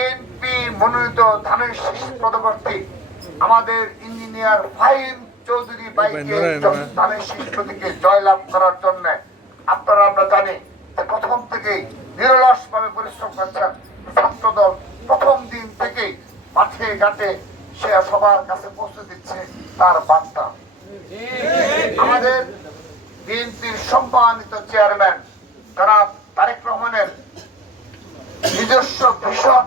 BNP মনোনীত ধানের শীষ পদপ্রার্থী আমাদের ইঞ্জিনিয়ার ফাহিম চৌধুরী বাইকে ধানের শীষ প্রতীকে জয়লাভ করার জন্য আপনারা আমরা জানি প্রথম থেকেই নিরলস ভাবে পরিশ্রম করছেন ছাত্র দল প্রথম দিন থেকেই মাঠে ঘাটে সে সবার কাছে পৌঁছে দিচ্ছে তার বার্তা। আমাদের বিএনপির সম্মানিত চেয়ারম্যান তারা তারেক রহমানের নিজস্ব ভীষণ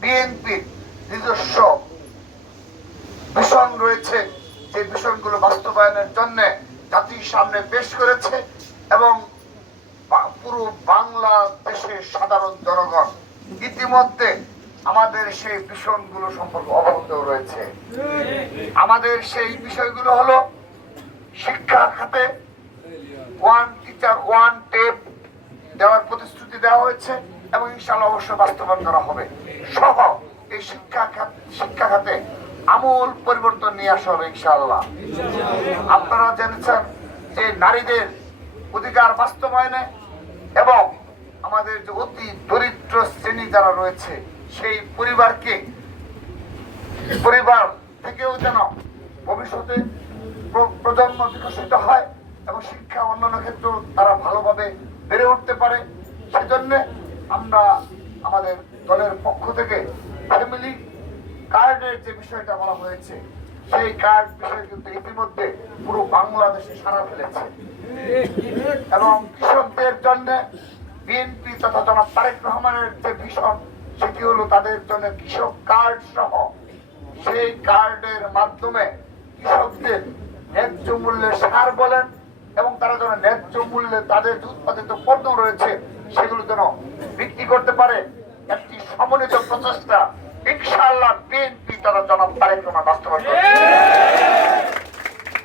বিএনপির নিজস্ব ভীষণ রয়েছে। যে ভীষণগুলো বাস্তবায়নের জন্য জাতির সামনে পেশ করেছে এবং পুরো বাংলাদেশের সাধারণ জনগণ ইতিমধ্যে আমাদের সেই ভীষণগুলো সম্পর্কে অবগত রয়েছে। আমাদের সেই বিষয়গুলো হলো শিক্ষা খাতে ওয়ান টিচার, ওয়ান টেপ দেওয়ার প্রতিশ্রুতি দেওয়া হয়েছে এবং ইনশাল্লাহ অবশ্য বাস্তবায়ন করা হবে। সহ এই শিক্ষা শিক্ষা খাতে আমূল পরিবর্তন নিয়ে আসা হবে ইনশাআল্লাহ। আপনারা জেনেছেন যে নারীদের অধিকার বাস্তবায়নে এবং আমাদের যে অতি দরিদ্র শ্রেণি যারা রয়েছে, সেই পরিবারকে পরিবার থেকেও যেন ভবিষ্যতে প্র- প্রজন্ম বিকশিত হয় এবং শিক্ষা অন্যান্য ক্ষেত্রেও তারা ভালোভাবে বেড়ে উঠতে পারে, সেজন্য আমরা আমাদের দলের পক্ষ থেকে ফ্যামিলি কার্ডের যে বিষয়টা বলা হয়েছে, সেই কার্ড বিষয় কিন্তু ইতিমধ্যে পুরো বাংলাদেশে সারা ফেলেছে। এবং কৃষকদের জন্য বিএনপি তথা জনাব তারেক রহমানের যে ভীষণ, সেটি হলো তাদের জন্য কৃষক কার্ড সহ সেই কার্ডের মাধ্যমে কৃষকদের ন্যায্য মূল্যে সার বলেন এবং তারা যেন ন্যায্য মূল্যে তাদের উৎপাদিত পণ্য রয়েছে, সেগুলো যেন বিক্রি করতে পারে। একটি সমন্বিত প্রচেষ্টা, ইনশাআল্লাহ বিএনপি তারা জনাব তারেক রহমান বাস্তবায়ন করবে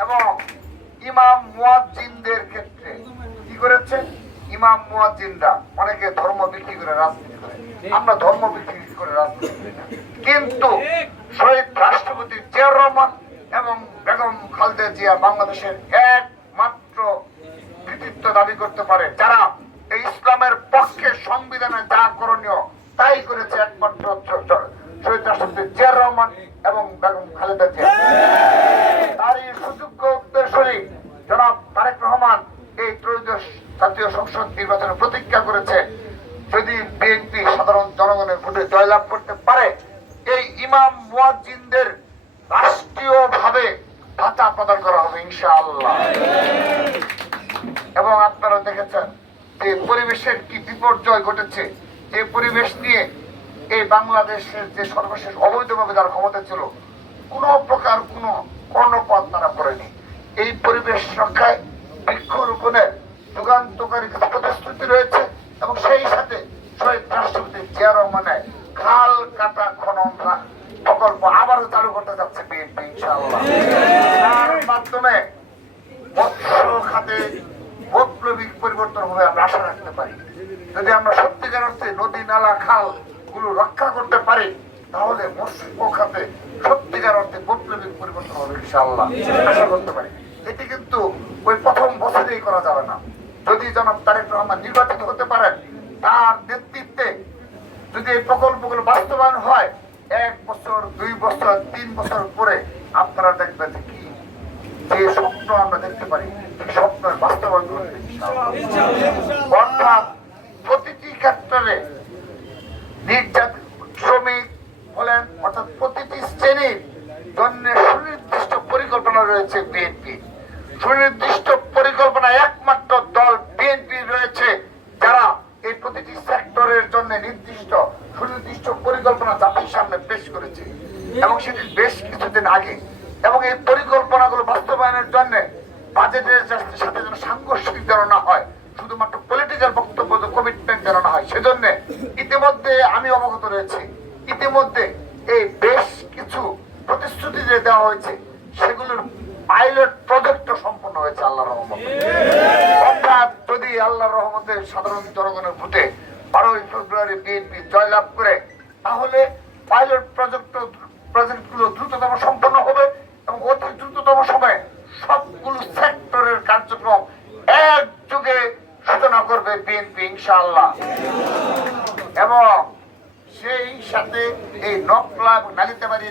এবং ইমাম মুয়াজ্জিনদের ক্ষেত্রে কি করেছে? ইমাম মুয়াজ্জিনরা অনেকে ধর্ম বিক্রি করে, রাজনীতি করে। আমরা ধর্ম বিক্রি করে, রাজনীতি করি না। কিন্তু শহীদ রাষ্ট্রপতি জিয়াউর রহমান এবং বেগম খালেদা জিয়া বাংলাদেশের একমাত্র কৃতিত্ব দাবি করতে পারে, যারা এই ইসলামের পক্ষে সংবিধানে যা করণীয় তাই করেছে একমাত্র শহীদ রাষ্ট্রপতি জিয়াউর রহমান এবং বেগম খালেদা জিয়া। তারই সুযোগ্য উত্তরসূরি জনাব তারেক রহমান এই ত্রয়োদশ জাতীয় সংসদ নির্বাচনে প্রতিজ্ঞা করেছে। যদি বিএনপি সাধারণ জনগণের ভোটে জয়লাভ করতে পারে, এই ইমাম মুয়াজ্জিনদের রাষ্ট্রীয় ভাবে ভাতা প্রদান করা হবে ইনশাআল্লাহ। এবং আপনারা দেখেছেন যে পরিবেশের কি বিপর্যয় ঘটেছে। যে পরিবেশ নিয়ে এই বাংলাদেশের যে সর্বশেষ অবৈধভাবে যারা ক্ষমতা ছিল, কোনো প্রকার কোনো কর্ণপথ তারা করেনি। এই পরিবেশ রক্ষায় বৃক্ষরোপণের যুগান্তকারী প্রতিশ্রুতি রয়েছে এবং সেই সাথে শহীদ রাষ্ট্রপতি জিয়া রহমানের খাল কাটা খনন প্রকল্প আবারও চালু করতে যাচ্ছে বিএনপি, ইনশাআল্লাহ। তার মাধ্যমে মৎস্য খাতে বৈপ্লবিক পরিবর্তন হবে আমরা আশা রাখতে পারি। যদি আমরা সত্যিকার অর্থে নদী, নালা, খালগুলো রক্ষা করতে পারি, তাহলে মৎস্য খাতে সত্যিকার অর্থে বৈপ্লবিক পরিবর্তন হবে ইনশাআল্লাহ। আশা করতে পারি। এটি কিন্তু ওই প্রথম বছরেই করা যাবে না। যদি জনাব তারেক রহমান নির্বাচিত হতে পারেন, তার নেতৃত্বে যদি এই প্রকল্পগুলো বাস্তবায়ন হয়, এক বছর, দুই বছর, তিন বছর পরে আপনারা দেখবেন কি, যে স্বপ্ন আমরা দেখতে পারি, সেই স্বপ্নের বাস্তবায়ন ইনশাআল্লাহ। অর্থাৎ প্রতিটি ক্ষেত্রে নির্যাতিত শ্রমিক বলেন অর্থাৎ প্রতিটি শ্রেণির জন্য সুনির্দিষ্ট পরিকল্পনা রয়েছে বিএনপি। সুনির্দিষ্ট পরিকল্পনা একমাত্র দল বিএনপি রয়েছে, যারা এই প্রতিটি সেক্টরের জন্য নির্দিষ্ট, সুনির্দিষ্ট পরিকল্পনা জাতির সামনে পেশ করেছে। এবং সেটি বেশ কিছুদিন আগে। এবং এই পরিকল্পনাগুলো বাস্তবায়নের জন্য বাজেটের সাথে যেন সাংঘর্ষিক না হয়, শুধুমাত্র পলিটিক্যাল বক্তব্য কমিটমেন্ট না হয়। সেজন্য ইতিমধ্যে আমি অবগত রয়েছি। ইতিমধ্যে এই বেশ কিছু প্রতিশ্রুতি যে দেওয়া হয়েছে, সেগুলোর পাইলট প্রজেক্ট সম্পন্ন হয়েছে আল্লাহ রহমত। অর্থাৎ যদি আল্লাহ রহমতে সাধারণ জনগণের ভোটে বারোই ফেব্রুয়ারি বিএনপি জয়লাভ করে, তাহলে পাইলট প্রজেক্ট প্রজেক্টগুলো দ্রুততম সম্পন্ন ইনশাল্লাহ এবং সেই সাথে এই নকলা নালিতে বাড়ি